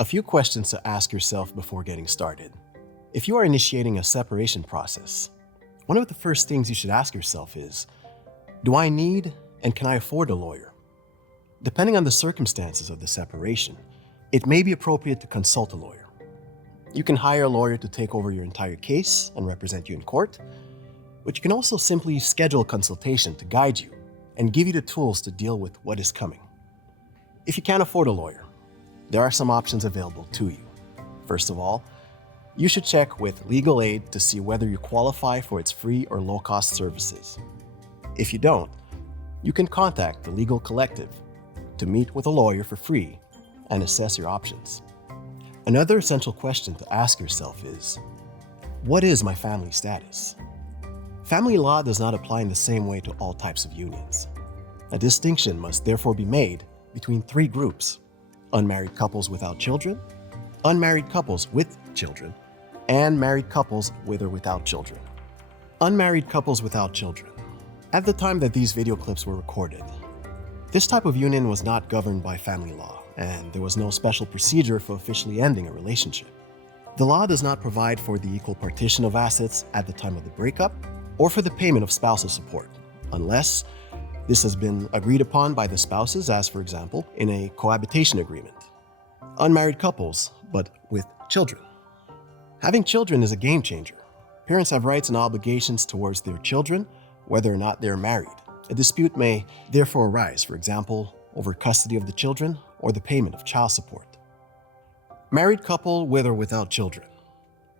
A few questions to ask yourself before getting started. If you are initiating a separation process, one of the first things you should ask yourself is, do I need and can I afford a lawyer? Depending on the circumstances of the separation, it may be appropriate to consult a lawyer. You can hire a lawyer to take over your entire case and represent you in court, but you can also simply schedule a consultation to guide you and give you the tools to deal with what is coming. If you can't afford a lawyer, there are some options available to you. First of all, you should check with legal aid to see whether you qualify for its free or low-cost services. If you don't, you can contact the legal collective to meet with a lawyer for free and assess your options. Another essential question to ask yourself is, what is my family status? Family law does not apply in the same way to all types of unions. A distinction must therefore be made between three groups: unmarried couples without children, unmarried couples with children, and married couples with or without children. Unmarried couples without children. At the time that these video clips were recorded, this type of union was not governed by family law, and there was no special procedure for officially ending a relationship. The law does not provide for the equal partition of assets at the time of the breakup or for the payment of spousal support, unless this has been agreed upon by the spouses, as for example, in a cohabitation agreement. Unmarried couples, but with children. Having children is a game changer. Parents have rights and obligations towards their children, whether or not they're married. A dispute may therefore arise, for example, over custody of the children or the payment of child support. Married couple with or without children.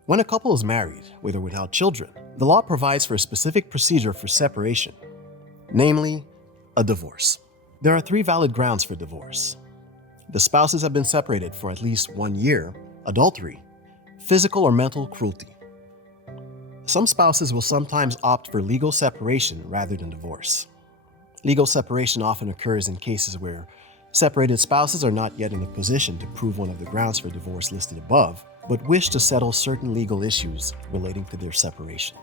When a couple is married with or without children, the law provides for a specific procedure for separation, namely, a divorce. There are three valid grounds for divorce. The spouses have been separated for at least 1 year, adultery, physical or mental cruelty. Some spouses will sometimes opt for legal separation rather than divorce. Legal separation often occurs in cases where separated spouses are not yet in a position to prove one of the grounds for divorce listed above, but wish to settle certain legal issues relating to their separation.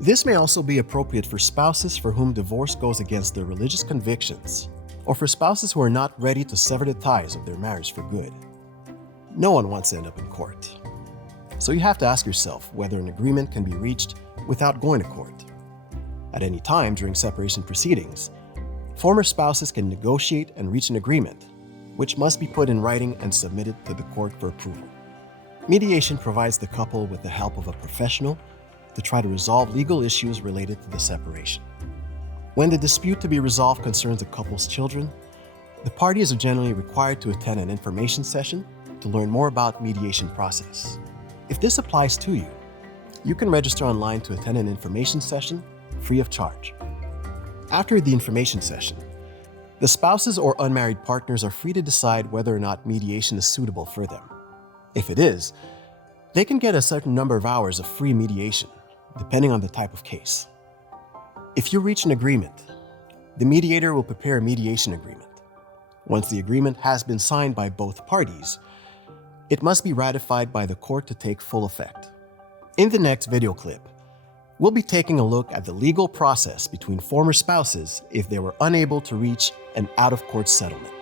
This may also be appropriate for spouses for whom divorce goes against their religious convictions, or for spouses who are not ready to sever the ties of their marriage for good. No one wants to end up in court. So you have to ask yourself whether an agreement can be reached without going to court. At any time during separation proceedings, former spouses can negotiate and reach an agreement, which must be put in writing and submitted to the court for approval. Mediation provides the couple with the help of a professional to try to resolve legal issues related to the separation. When the dispute to be resolved concerns the couple's children, the parties are generally required to attend an information session to learn more about mediation process. If this applies to you, you can register online to attend an information session free of charge. After the information session, the spouses or unmarried partners are free to decide whether or not mediation is suitable for them. If it is, they can get a certain number of hours of free mediation, depending on the type of case. If you reach an agreement, the mediator will prepare a mediation agreement. Once the agreement has been signed by both parties, it must be ratified by the court to take full effect. In the next video clip, we'll be taking a look at the legal process between former spouses if they were unable to reach an out-of-court settlement.